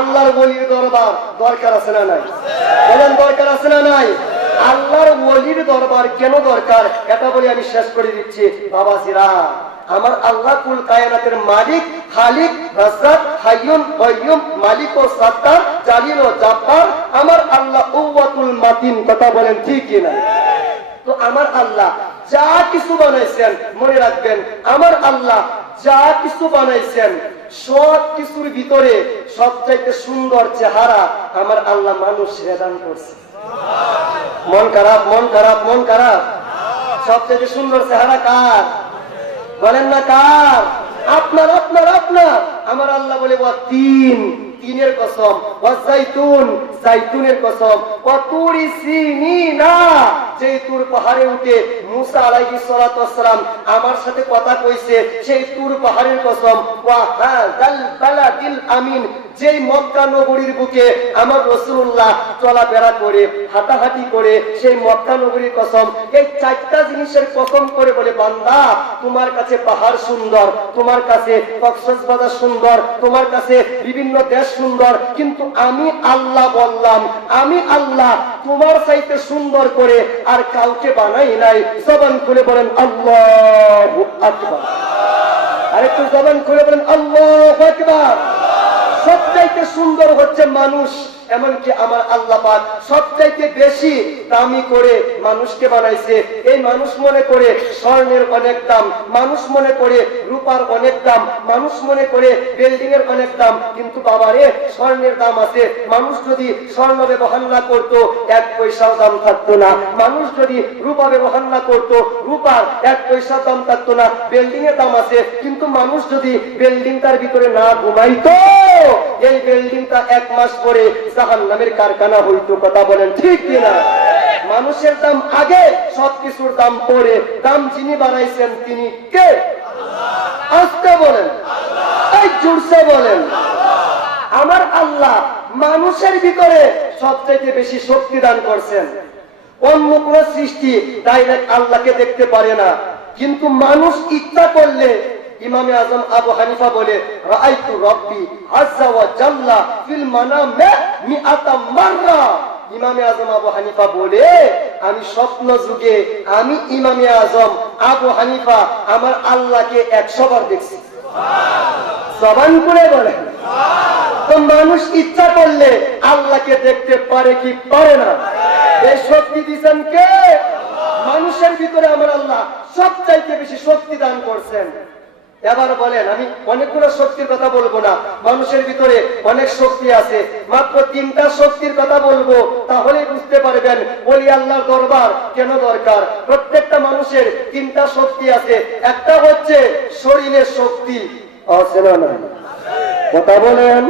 আল্লাহর ওলির দরবার দরকার আছে না নাই? বলেন দরকার আছে না নাই? আল্লাহর ওলির দরবার কেন দরকার? এটা বলে আমি শেষ করে দিচ্ছি। বাবাজিরা আমার আল্লাহ কুল কায়নাতের মালিক, খালিক, রাজ্জাক হাইয়ুন কাইয়ুম, মালিক ও সাত্তার, জালিল ও জাব্বার। আমার আল্লাহ উওয়াতুল মাতিন, কথা বলেন ঠিক কি না? তো আমার আল্লাহ যা কিছু বানাইছেন, মনে রাখবেন, আমার আল্লাহ যা কিছু বানাইছেন সব কিছুর ভিতরে সবচাইতে সুন্দর চেহারা আমার আল্লাহ মানুষ রেদান করছে। মন খারাপ মন খারাপ মন খারাপ। সবচেয়ে সুন্দর চেহারা কার? বলেন না কার? আপনার আপনার আপনার। আমার আল্লাহ বলে তিন। তিনের কসম, ওয়া জাইতুন জাইতুনের কসম। ওয়া তুরি সিনিনা, যেই তুর পাহাড়ে উঠে মুসা আলাইহি ওয়াসসালাম আমার সাথে কথা কইছে, সেই তুর পাহাড়ের কসম, ওয়া হাযাল বালাদিল আমিন। যেই মক্কা নগরীর বুকে আমার রাসূলুল্লাহ চলাফেরা করে, হাঁটাহাঁটি করে, সেই মক্কা নগরীর কসম, এই চারটা জিনিসের কসম করে বলে, বান্দা, তোমার কাছে পাহাড় সুন্দর, তোমার কাছে কক্সবাজার সুন্দর, তোমার কাছে বিভিন্ন দেশ সুন্দর, কিন্তু আমি আল্লাহ বললাম, আমি আল্লাহ তোমার চাইতে সুন্দর করে আর কাউকে বানাই নাই। জবান খুলে বলেন, আল্লাহ আরেকটু জবান খুলে বলেন, আল্লাহ আকবার। সবচাইতে সুন্দর হচ্ছে মানুষ, এমনকি আমার আল্লাহ সবচাইতে বেশি দামি করে মানুষকে বানাইছে। এই মানুষ মনে করে স্বর্ণের অনেক দাম, মানুষ মনে করে রূপার অনেক দাম, মানুষ মনে করে বিল্ডিং এর অনেক দাম। কিন্তু বাবারে, স্বর্ণের দাম আছে। মানুষ যদি স্বর্ণ ব্যবহার না করতো, এক পয়সাও দাম থাকতো না। মানুষ যদি রূপা ব্যবহার না করতো, রূপার এক পয়সা দাম থাকতো না। বিল্ডিং এর দাম আছে। কিন্তু মানুষ যদি বিল্ডিংটার ভিতরে না ঘুমাইতো এই বিল্ডিংটা এক মাস পরে জাহান নামের কারখানা হইতো কথা বলেন ঠিক কিনা? মানুষের দাম আগে, সবকিছুর দাম পরে। দাম যিনি বাড়াইছেন তিনি কে? আসতে বলেন এই জুড়ছে বলেন। আমার আল্লাহ মানুষের ভিতরে সবচেয়ে বেশি শক্তি দান করছেন। অন্য কোন সৃষ্টি ডাইরেক্ট আল্লাহকে দেখতে পারে না। কিন্তু মানুষ ইচ্ছা করলে ইমামে আজম আবু হানিফা বলে, রাআইতু রব্বি আজ্জা ওয়া জাল্লা ফিল মানামে মিআতা মাররা। ইমামে আজম আবু হানিফা বলে, আমি স্বপ্ন যুগে আমি ইমামে আজম আবু হানিফা আমার আল্লাহকে একশো বার দেখছি। জবান করে বলে তো মানুষ ইচ্ছা করলে আল্লাহকে দেখতে পারে কি পারে না? এই শক্তি দিচ্ছেন কে? মানুষের ভিতরে আমার আল্লাহ সবচাইতে বেশি শক্তি দান করছেন। এবার বলেন, আমি অনেকগুলো শক্তির কথা বলব না। মানুষের ভিতরে অনেক শক্তি আছে। মাত্র তিনটা শক্তির কথা বলব, তাহলেই বুঝতে পারবেন বলি আল্লাহর দরবার কেন দরকার। প্রত্যেকটা মানুষের তিনটা শক্তি আছে। একটা হচ্ছে শরীরের শক্তি। আছে না কথা বলেন।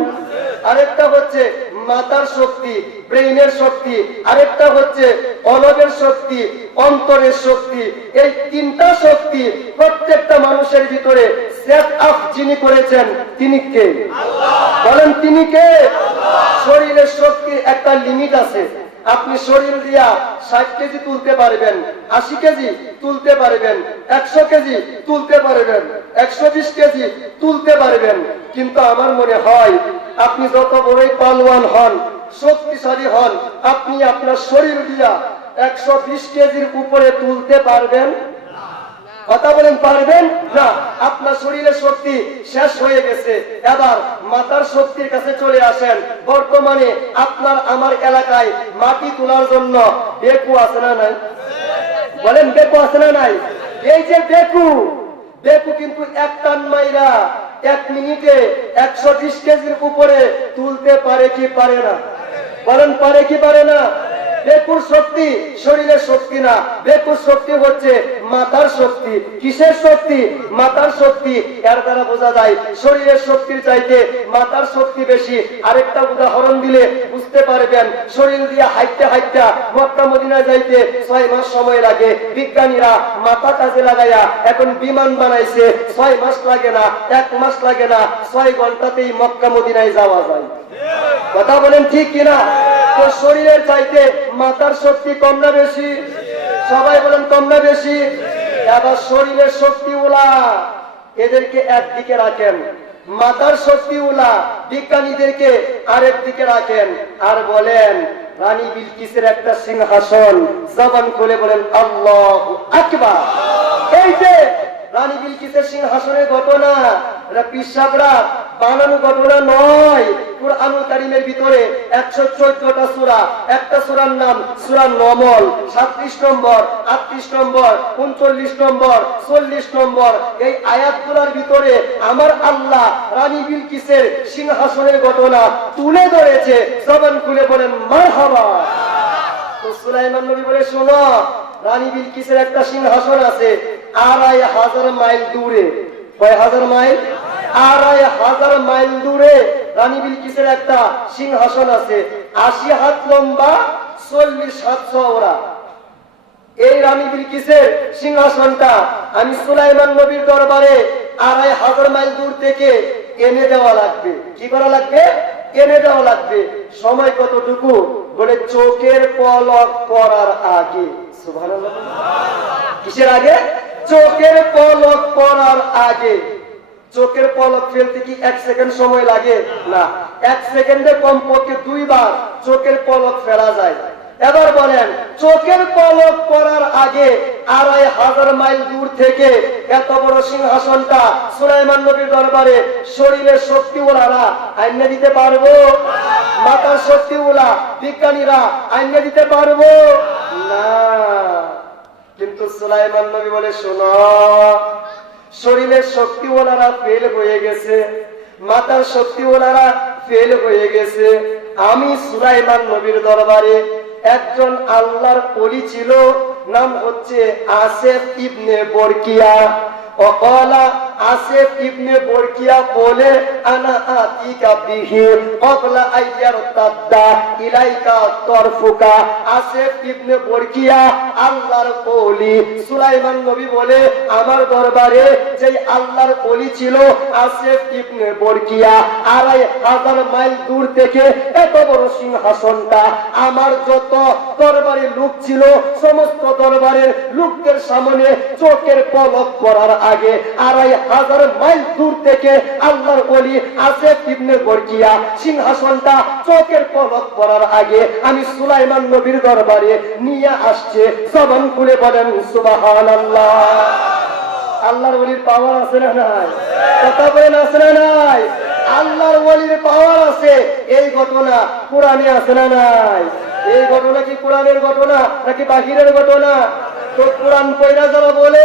আরেকটা হচ্ছে মাতার শক্তি ব্রেইনের শক্তি আরেকটা হচ্ছে অলবের শক্তি অন্তরের শক্তি। এই তিনটা শক্তি প্রত্যেকটা মানুষের ভিতরে সেট আপ যিনি করেছেন তিনি কে? বলেন তিনি কে? শরীরের শক্তির একটা লিমিট আছে। আপনি শরীর দিয়া ষাট কেজি তুলতে পারবেন আশি কেজি তুলতে পারবেন একশো কেজি তুলতে পারবেন একশো বিশ কেজি তুলতে পারবেন। কিন্তু আমার মনে হয় আপনি যত বড়ই পালওয়ান হন, শক্তিশালী হন, আপনি আপনার শরীর দিয়া একশো বিশ কেজির উপরে তুলতে পারবেন? কথা বলেন, পারবেন? না, আপনার শরীরের শক্তি শেষ হয়ে গেছে। এবার মাতার শক্তির কাছে চলে আসেন। বর্তমানে আপনার আমার এলাকায় মাটি তোলার জন্য বেকু আছে না নাই? বলেন, বেকু আছে না নাই? এই যে বেকু বেকু কিন্তু এক টান মাইরা এক মিনিটে একশো বিশ কেজির উপরে তুলতে পারে কি পারে না? বলেন পারে কি পারে না? বেকুর শক্তি শরীরের শক্তি না। বেকুর শক্তি হচ্ছে মাথার শক্তি, কিসের শক্তি? মাথার শক্তি, এর দ্বারা বোঝা যায়, শরীরের শক্তির চাইতে মাথার শক্তি বেশি। আরেকটা উদাহরণ দিলে বুঝতে পারবেন, শরীর দিয়ে হাইটে হাইটটা মক্কা মদিনা যাইতে ছয় মাস সময় লাগে। বিজ্ঞানীরা মাথা কাজে লাগাইয়া এখন বিমান বানাইছে, ছয় মাস লাগে না, এক মাস লাগে না, ছয় ঘন্টাতেই মক্কা মদিনায় যাওয়া যায়। কথা বলেন ঠিক কিনা? তো শরীরের চাইতে মাথার শক্তি কম না বেশি? সবাই বলেন কম না বেশি। এবার শরীরের শক্তি ওলা, এদেরকে একদিকে রাখেন। মাতার শক্তিউলা বিজ্ঞানীদেরকে আরেক দিকে রাখেন। আর বলেন, রানী বিলকিসের একটা সিংহাসন, জবান খুলে বলেন, আল্লাহ এই যে, রানী বিলকিসের সিংহাসনের ঘটনা পিসাবরা বানানো ঘটনা নয়। কুরআনুল কারিমের ভিতরে একশো চোদ্দটা সূরা। একটা সূরার নাম সূরা নমল। সাতত্রিশ নম্বর, আটত্রিশ নম্বর, উনচল্লিশ নম্বর, চল্লিশ নম্বর। এই আয়াতগুলোর ভিতরে আমার আল্লাহ রানী বিলকিসের সিংহাসনের ঘটনা তুলে ধরেছে। জবান খুলে বলেন, মারহাবা। তো সুলাইমান নবী বলে, শোনো, রানী বিলকিসের একটা সিংহাসন আছে আড়াই হাজার মাইল দূরে। কয় হাজার মাইল? আড়াই হাজার মাইল দূরে রানী বিলকিসের একটা সিংহাসন আছে। আশি হাত লম্বা, চল্লিশ এই রানী বিলকিসের সিংহাসনটা আমি সুলাইমান নবীর দরবারে আড়াই হাজার মাইল দূর থেকে এনে দেওয়া লাগবে। কি করা লাগবে? এনে দেওয়া লাগবে। সময় কতটুকু? বলে চোখের পলক পড়ার আগে। কিসের আগে? চোখের পলক পড়ার আগে। চোখের পলক ফেলতে কি এক সেকেন্ড সময় লাগে? না। এক সেকেন্ডে কমপক্ষে দুইবার চোখের পলক ফেলা যায়। এবার বলেন, চোখের পলক পড়ার আগে আড়াই হাজার মাইল দূর থেকে এত বড় সিংহাসনটা সুলাইমান নবীর দরবারে শরীরের শক্তি ওলারা আইনে দিতে পারব? মাতার শক্তি ওলা বিজ্ঞানীরা আইনে দিতে পারব? না। কিন্তু সুলাইমান নবী বলে, শোনো শরীরের শক্তি ওনারা ফেল হয়ে গেছে মাতার শক্তি ওনারা ফেল হয়ে গেছে। আমি সুলাইমান নবীর দরবারে একজন আল্লাহর পরি ছিল নাম হচ্ছে আসেফ ইবনে বরকিয়া। আল্লাহর আমার দরবারে আল্লাহর কলি ছিল আসেফ ইবনে বরকিয়া, আড়াই হাজার মাইল দূর থেকে এত বড় সিংহাসনটা, আমার যত দরবারে লোক ছিল, সমস্ত দরবারের লোকদের সামনে চোখের পলক করার আগে আড়াই হাজার মাইল দূর থেকে আল্লাহর বলি আসে ইবনে বরকিয়া সিংহাসনটা চোখের পলক করার আগে আমি সুলাইমান নবীর দরবারে নিয়ে আসছে। সবন খুলে বলেন সুবাহান আল্লাহ আল্লাহর ওলির পাওয়ার আছে না নাই? কথা বলেন, আছে না নাই? আল্লাহর ওলির পাওয়ার আছে। এই ঘটনা কোরআনে আছে না নাই? এই ঘটনা কি কোরআনের ঘটনা নাকি বাহিরের ঘটনা? তো কোরআন পয়রা যারা বলে,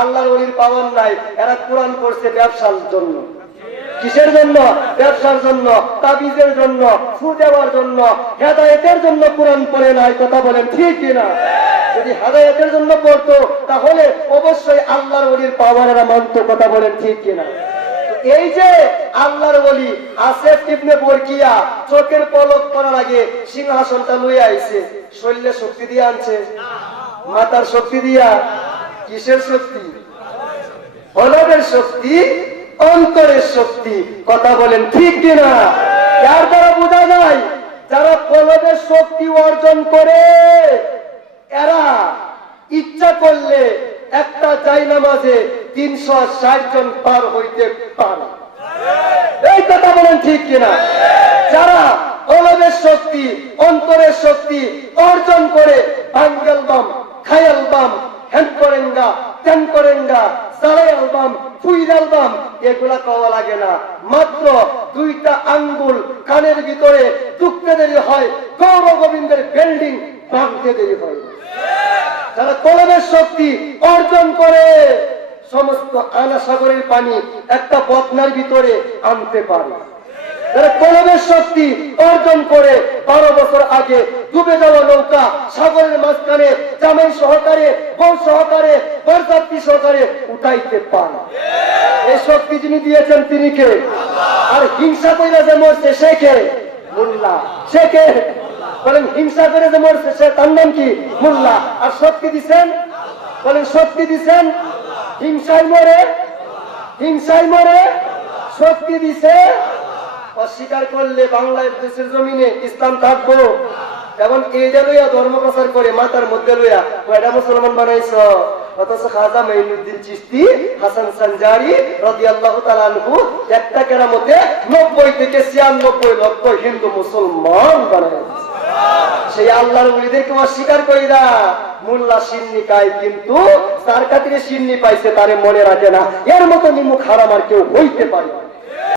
আল্লাহর ওলির পাওয়ার নাই, এরা কোরআন করছে ব্যবসার জন্য। কিসের জন্য? ব্যবসার জন্য, তাবিজের জন্য ফু দেওয়ার জন্য। হেদায়েতের জন্য কোরআন পড়ে নাই, কথা বলেন ঠিক কিনা যদি হেদায়তের জন্য পড়তো, তাহলে অবশ্যই আল্লাহর ওলির পাওয়ারেরা মানত, কথা বলেন ঠিক কিনা এই যে আল্লাহর বলি আসেফ ইবনে বরকিয়া চোখের পলক করার আগে সিংহাসনটা লইয়া আইছে, শরীরে শক্তি দিয়ে আনছে। মাতার শক্তি দিয়া? কিসের শক্তি? হলবের শক্তি, অন্তরের শক্তি। কথা বলেন ঠিক কিনা? যার দ্বারা বোঝা যায়, যারা কলবের শক্তি অর্জন করে, এরা ইচ্ছা করলে একটা মাঝে তিনশো ষাট জন পার হইতে পারে। এই কথা বলেন ঠিক কিনা? যারা কলবের শক্তি, অন্তরের শক্তি অর্জন করে বাঙ্গাল বাম, খায়াল বাম এগুলা পাওয়া লাগে না। মাত্র দুইটা আঙ্গুল কানের ভিতরে হয় দেরি হয়। যারা কলমের শক্তি অর্জন করে সমস্ত আনা সাগরের পানি একটা বদনার ভিতরে আনতে পারে। কলমের শক্তি অর্জন করে বারো বছর আগে ডুবে যাওয়া নৌকা সাগরের মাঝখানে জামাই সহকারে বউ সহকারে, বরযাত্রী সহকারে উঠাইতে পারে। এই শক্তি যিনি দিয়েছেন তিনি কে? আর হিংসা কইরা যে মরছে সে কে? মোল্লা। সে কে? বলেন, হিংসা করে যে মরছে সে, তার নাম কি? মোল্লা। আর শক্তি দিছেন? বলেন, শক্তি দিছেন? হিংসায় মরে হিংসায় মরে, শক্তি দিছে, অস্বীকার করলে বাংলাদেশের জমিনে ইসলাম থাকব। এবং এইটা লইয়া ধর্ম প্রচার করে মাথার মধ্যে লইয়া কয়টা মুসলমান বানাইছ? অথচ খাজা মাইনুদ্দিন চিস্তি হাসান সানজারি রদি আল্লাহ তালানহু একটা কেরামতে নব্বই থেকে ছিয়ানব্বই লক্ষ হিন্দু মুসলমান বানায় সেই আল্লাহর উলিদেরকে অস্বীকার করি না মোল্লা সিন্নি কায় কিন্তু তার কাছে সিন্নি পাইছে, তারে মনে রাখে না এর মতো নিমুখ হারাম আর কেউ হইতে পারে।